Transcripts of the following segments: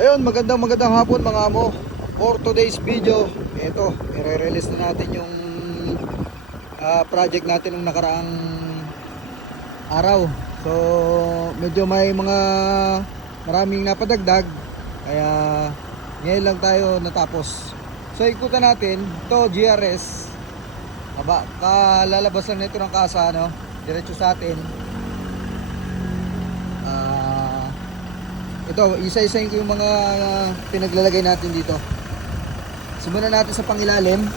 Ayun, magandang hapon mga amo. For today's video, ito, i-release na natin yung project natin nung nakaraang araw. So, medyo may maraming napadagdag, kaya ngayon lang tayo natapos. So, ikutan natin, ito GRS. Kalalabas lang nito ng kasa, no? Diretso sa atin. Ito, isa-isahin ko yung mga pinaglalagay natin dito. Simulan natin sa pangilalim.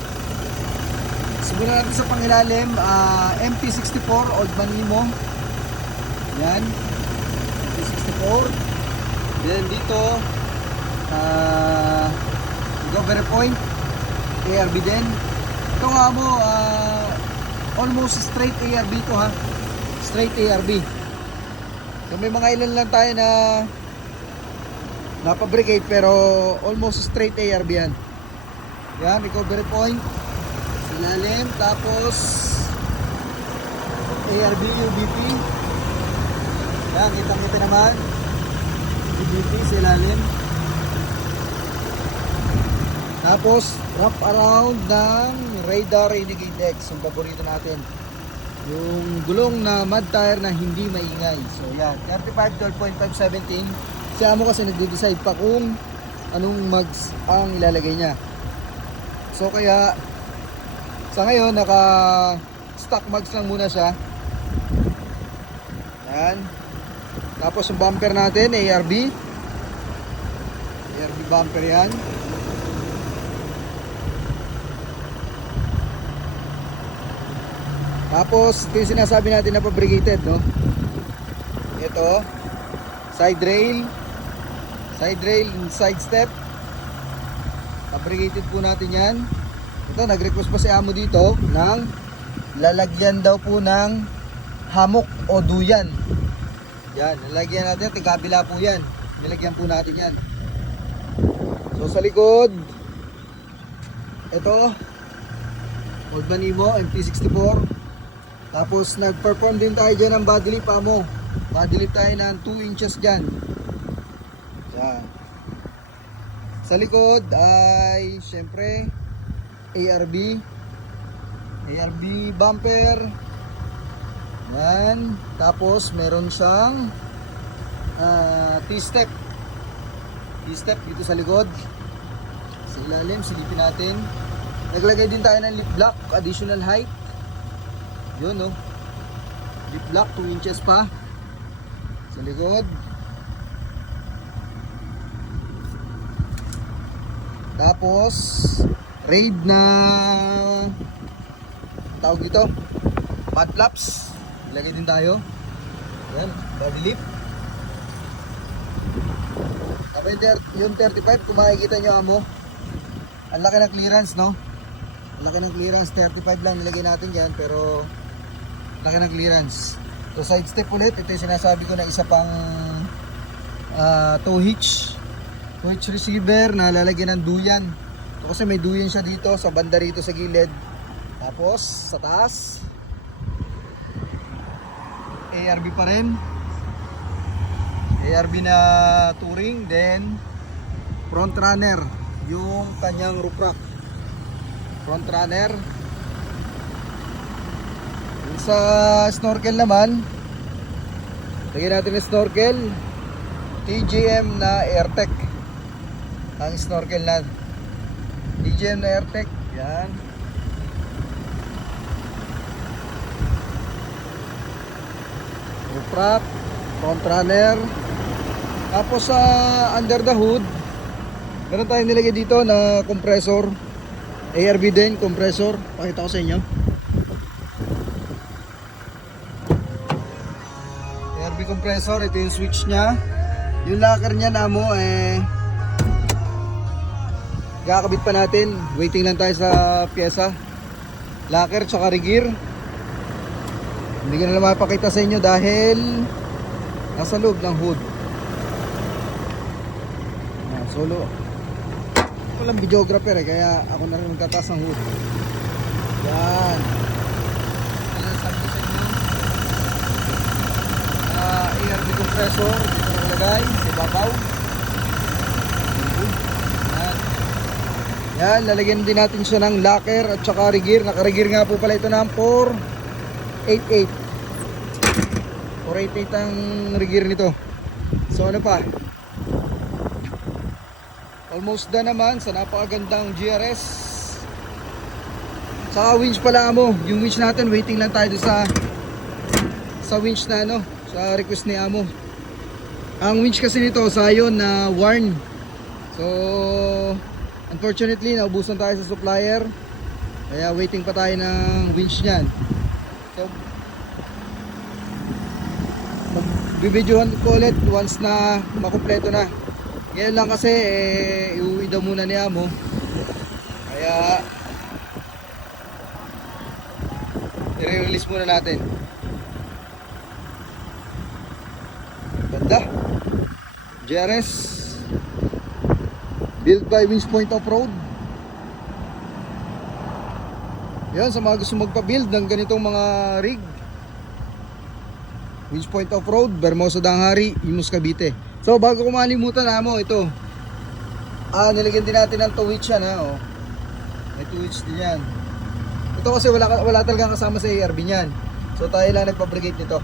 MP64 Old Manimo. Yan. MP64. Then dito, Governor Point. ARB din. Ito nga mo, almost straight ARB to ha. Straight ARB. So may mga ilan lang tayo na napabrigade pero almost straight ARB yan. Yan, recovery point ilalim, tapos ARB UBP. Yan, kitang-kita naman UBP sa ilalim. Tapos wrap around ng radar indicated, yung paborito natin, yung gulong na mud tire na hindi maingay. So yan, 35, 12.5, 17. Siya mo kasi nagde-decide pa kung anong mags ang ilalagay niya. So kaya sa ngayon naka stock mags lang muna siya. Yan. Tapos yung bumper natin ARB bumper yan. Tapos ito yung sinasabi natin na fabricated, no? Ito side rail, side step, fabricated po natin yan. Ito, nag-request pa si amo dito ng lalagyan daw po ng hamok o duyan. Yan, lalagyan natin, tigabila po yan, nilagyan po natin yan. So sa likod, ito Old Manimo MP64. Tapos nag-perform din tayo dyan ng body lift, amo. Body lift tayo ng 2 inches dyan. Yan. Sa likod ay syempre ARB bumper. Yan. Tapos meron siyang T-step dito sa likod. Sa ilalim, silipin natin. Naglagay din tayo ng lip block, additional height. Yun, no? Lip block 2 inches pa sa likod. Tapos raid na tawag dito, pad flaps, ilagay din tayo. Yan, body lip. Yung 35, kung makikita nyo amo, ang laki ng clearance, no? Ang laki ng clearance, 35 lang nilagay natin dyan, pero laki ng clearance. So side step ulit, ito yung sinasabi ko na isa pang tow hitch receiver na lalagyan ng duyan. So, kasi may duyan siya dito sa banda rito sa gilid. Tapos sa taas ARB pa rin, ARB na touring. Then front runner, yung kanyang roof rack, front runner. Yung sa snorkel naman, lagyan natin yung snorkel, TGM na AirTech ang snorkel na TGM na AirTech. Yan. Roof rack, front runner. Tapos sa under the hood, meron tayong nilagay dito na compressor, ARB din, compressor. Pakita ko sa inyo. ARB compressor, ito yung switch nya. Yung locker nya na mo kakabit pa natin. Waiting lang tayo sa pyesa, locker tsaka rigir. Hindi ko na lang mapakita sa inyo dahil nasa loob ng hood. Solo walang videographer kaya ako na rin magtataas ng hood. Yan. ARB compressor dito nakalagay sa ibabaw. Yan, lalagyan din natin siya ng locker at saka rigir. Naka-rigir nga po pala ito ng 488. 488 ang rigir nito. So ano pa? Almost done naman sa napakagandang GRS. Saka winch pala amo. Yung winch natin, waiting lang tayo sa winch na ano, sa request ni amo. Ang winch kasi nito Zion na worn. So unfortunately naubusan tayo sa supplier. Kaya waiting pa tayo ng winch niyan. So magbibidyohan ko ulit once na makumpleto na. Ngayon lang kasi iuwi daw muna ni amo. Kaya i-release muna natin. Ganda. GRS built by Winch Point Off-Road. Yan, sa mga gusto magpa-build ng ganitong mga rig, Winch Point Off-Road, Bermosa Danghari, Imus Cavite. So bago ko malimutan mo, ito nilagyan din natin ng tow hitch yan ha, oh. May tow hitch din yan. Ito kasi wala talagang kasama sa ARB niyan. So tayo lang nagpa-brigade nito.